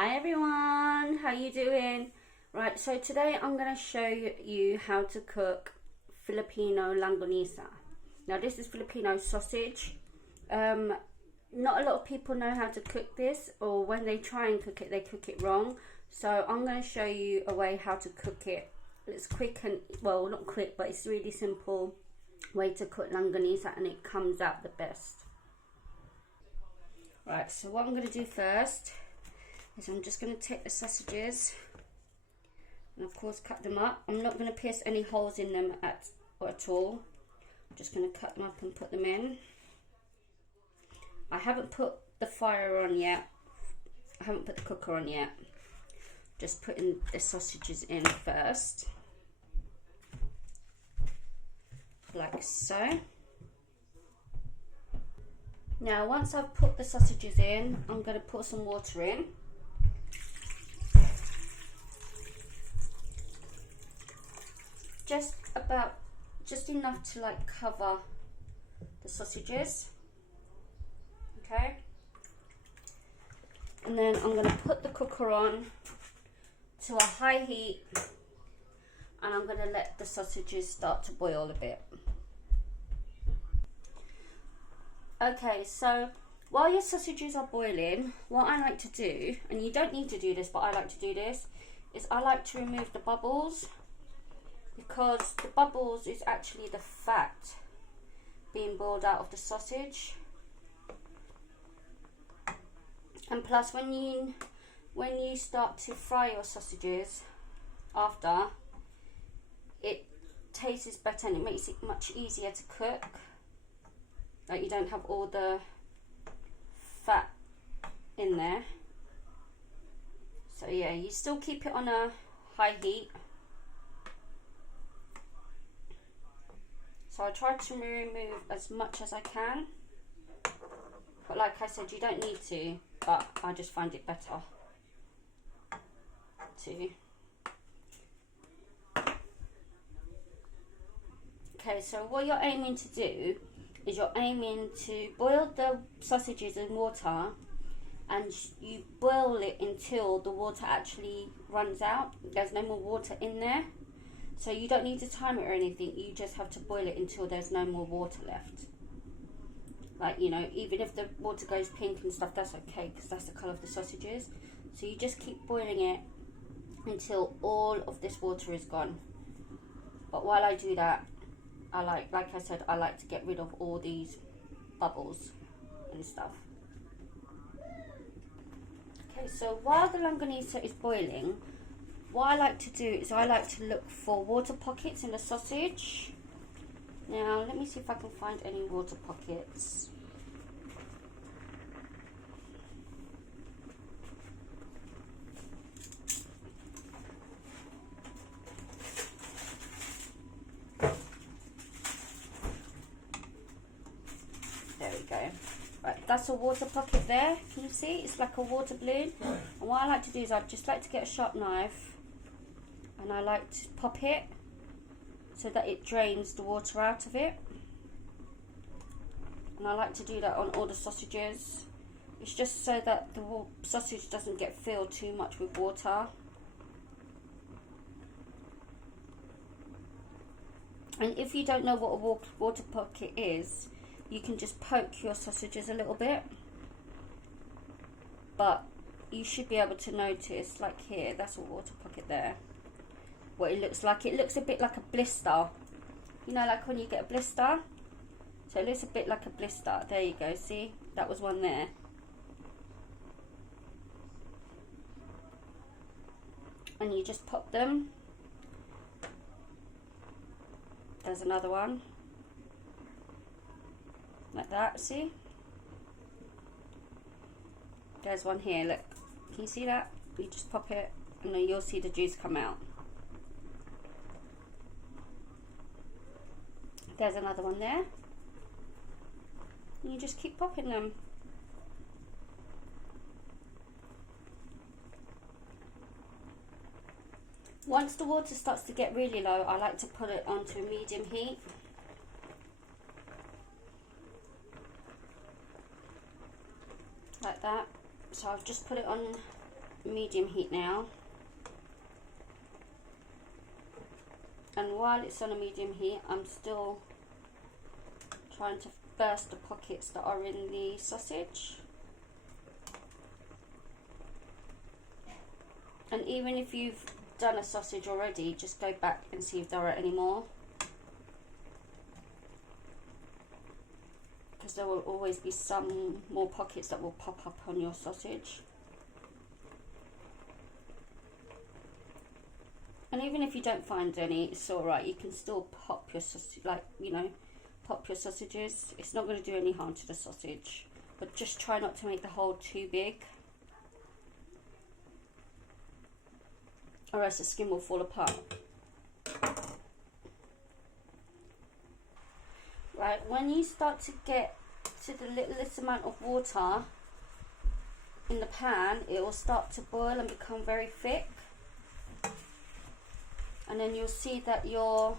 Hi everyone, how you doing? Right, so today I'm going to show you how to cook Filipino Longanisa. Now this is Filipino sausage. Not a lot of people know how to cook this, or when they try and cook it, they cook it wrong. So I'm going to show you a way how to cook it. It's quick and, well, not quick, but it's really simple way to cook Longanisa, and it comes out the best. Right, so what I'm going to do first is I'm just going to take the sausages and of course cut them up. I'm not going to pierce any holes in them at all. I'm just going to cut them up and put them in. I haven't put the fire on yet. I haven't put the cooker on yet. Just putting the sausages in first. Like so. Now once I've put the sausages in, I'm going to put some water in. Just enough to like cover the sausages. Okay. And then I'm going to put the cooker on to a high heat, and I'm going to let the sausages start to boil a bit. Okay, so while your sausages are boiling, what I like to do, and you don't need to do this, but I like to do this, is I like to remove the bubbles, because the bubbles is actually the fat being boiled out of the sausage. And plus when you start to fry your sausages after, it tastes better and it makes it much easier to cook. Like you don't have all the fat in there. So yeah, you still keep it on a high heat. So I try to remove as much as I can. But like I said, you don't need to, but I just find it better to. Okay, so what you're aiming to do is you're aiming to boil the sausages in water, and you boil it until the water actually runs out. There's no more water in there. So you don't need to time it or anything, you just have to boil it until there's no more water left. Like, you know, even if the water goes pink and stuff, that's okay, because that's the colour of the sausages. So you just keep boiling it until all of this water is gone. But while I do that, I like I said, I like to get rid of all these bubbles and stuff. Okay, so while the Longanisa is boiling, what I like to do is I like to look for water pockets in the sausage. Now, let me see if I can find any water pockets. There we go. Right, that's a water pocket there. Can you see? It's like a water balloon. And what I like to do is I just like to get a sharp knife, and I like to pop it so that it drains the water out of it. And I like to do that on all the sausages. It's just so that the sausage doesn't get filled too much with water. And if you don't know what a water pocket is, you can just poke your sausages a little bit. But you should be able to notice, like here, that's a water pocket there. What it looks like. It looks a bit like a blister. You know, like when you get a blister? So it looks a bit like a blister. There you go, see? That was one there. And you just pop them. There's another one. Like that, see? There's one here, look. Can you see that? You just pop it and then you'll see the juice come out. There's another one there. And you just keep popping them. Once the water starts to get really low, I like to put it onto a medium heat. Like that. So I've just put it on medium heat now. And while it's on a medium heat, I'm still trying to burst the pockets that are in the sausage. And even if you've done a sausage already, just go back and see if there are any more. Because there will always be some more pockets that will pop up on your sausage. And even if you don't find any, it's alright. You can still pop your sausage, like, you know, pop your sausages. It's not going to do any harm to the sausage. But just try not to make the hole too big, or else the skin will fall apart. Right, when you start to get to the littlest amount of water in the pan, it will start to boil and become very thick. And then you'll see that your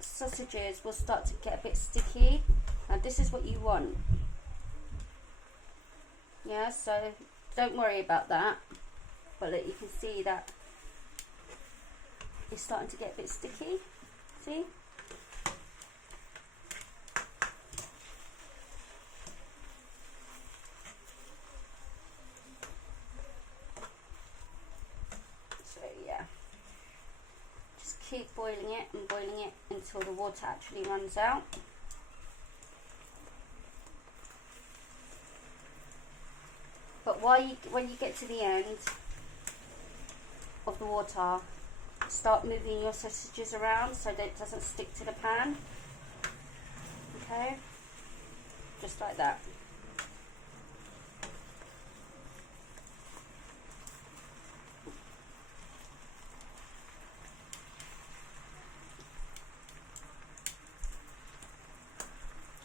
sausages will start to get a bit sticky. Now this is what you want. Yeah, so don't worry about that. But look, you can see that it's starting to get a bit sticky. See? So yeah. Keep boiling it and boiling it until the water actually runs out. But when you get to the end of the water, start moving your sausages around so that it doesn't stick to the pan. Okay, just like that.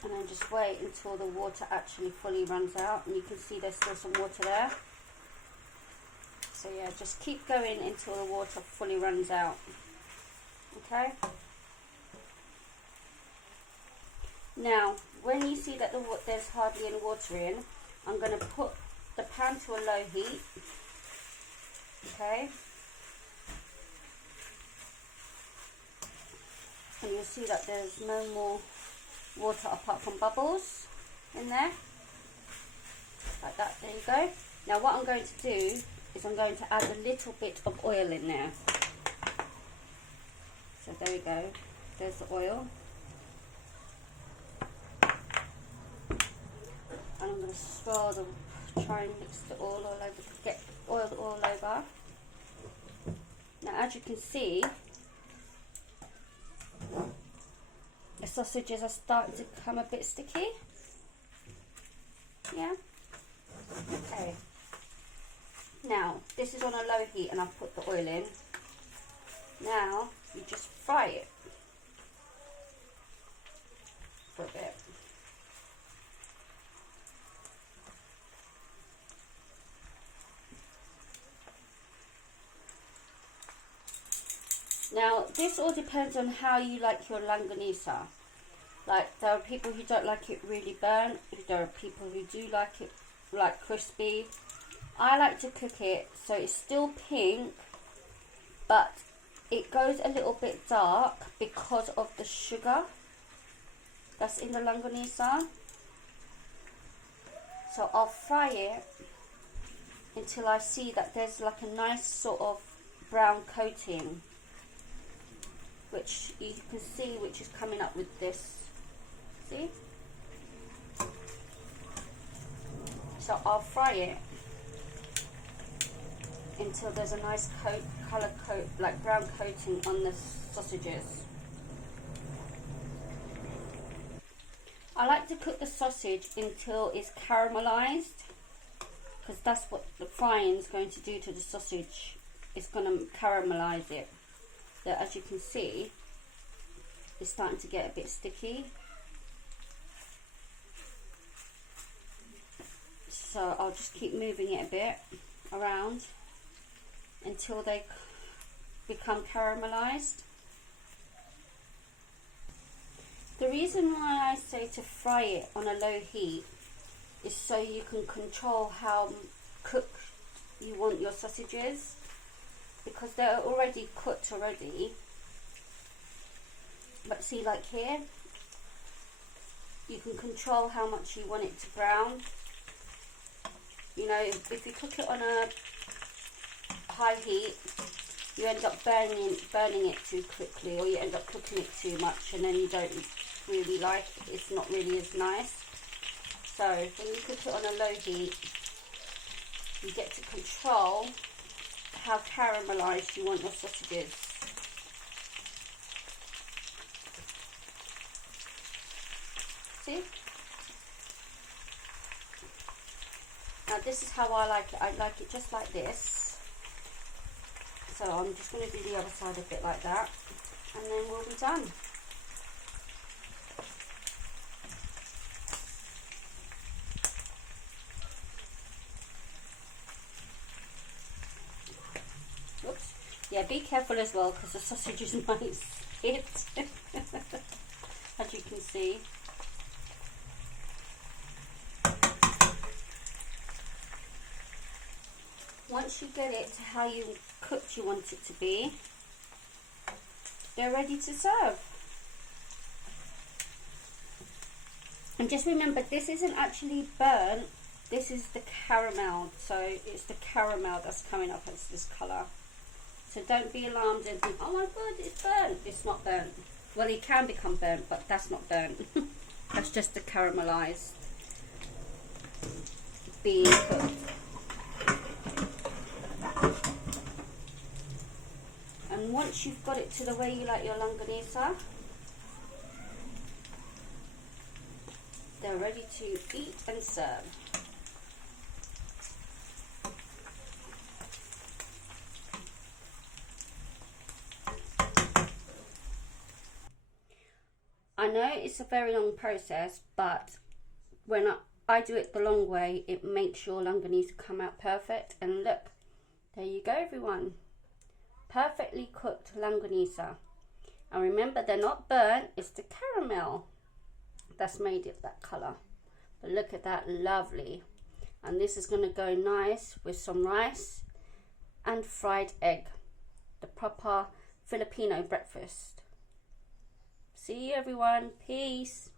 And then just wait until the water actually fully runs out, and you can see there's still some water there. So yeah, just keep going until the water fully runs out. Okay. Now, when you see that there's hardly any water in, I'm going to put the pan to a low heat. Okay. And you'll see that there's no more water apart from bubbles in there, like that. There you go. Now what I'm going to do is I'm going to add a little bit of oil in there. So there we go, there's the oil, and I'm going to swirl them, try and mix the oil all over, get oil all over. Now as you can see, the sausages are starting to become a bit sticky. Yeah. Okay. Now this is on a low heat and I've put the oil in. Now you just fry it for a bit. Now this all depends on how you like your longanisa. Like, there are people who don't like it really burnt, there are people who do like it like crispy. I like to cook it so it's still pink, but it goes a little bit dark because of the sugar that's in the longanisa. So I'll fry it until I see that there's like a nice sort of brown coating, which you can see, which is coming up with this. See? So I'll fry it until there's a nice colour coat, like brown coating on the sausages. I like to cook the sausage until it's caramelized, because that's what the frying is going to do to the sausage. It's going to caramelize it. So as you can see, it's starting to get a bit sticky. So I'll just keep moving it a bit around until they become caramelized. The reason why I say to fry it on a low heat is so you can control how cooked you want want your sausages, because they're already cooked already. But see, like here, you can control how much you want it to brown. You know, if you cook it on a high heat, you end up burning it too quickly, or you end up cooking it too much, and then you don't really like it. It's not really as nice. So when you cook it on a low heat, you get to control how caramelized you want your sausages. See? Now this is how I like it. I like it just like this. So I'm just going to do the other side a bit like that, and then we'll be done. Oops. Yeah, be careful as well, because the sausages might hit, as you can see. Once you get it to how you cooked you want it to be, they're ready to serve. And just remember, this isn't actually burnt, this is the caramel. So it's the caramel that's coming up as this colour. So don't be alarmed and think, oh my god, it's burnt. It's not burnt. Well, it can become burnt, but that's not burnt. That's just the caramelized being cooked. And once you've got it to the way you like your longanisa, they're ready to eat and serve. I know it's a very long process, but when I do it the long way, it makes your longanisa come out perfect. And look, there you go, everyone. Perfectly cooked longanisa. And remember, they're not burnt, it's the caramel that's made it that colour. But look at that, lovely. And this is going to go nice with some rice and fried egg, the proper Filipino breakfast. See you, everyone. Peace.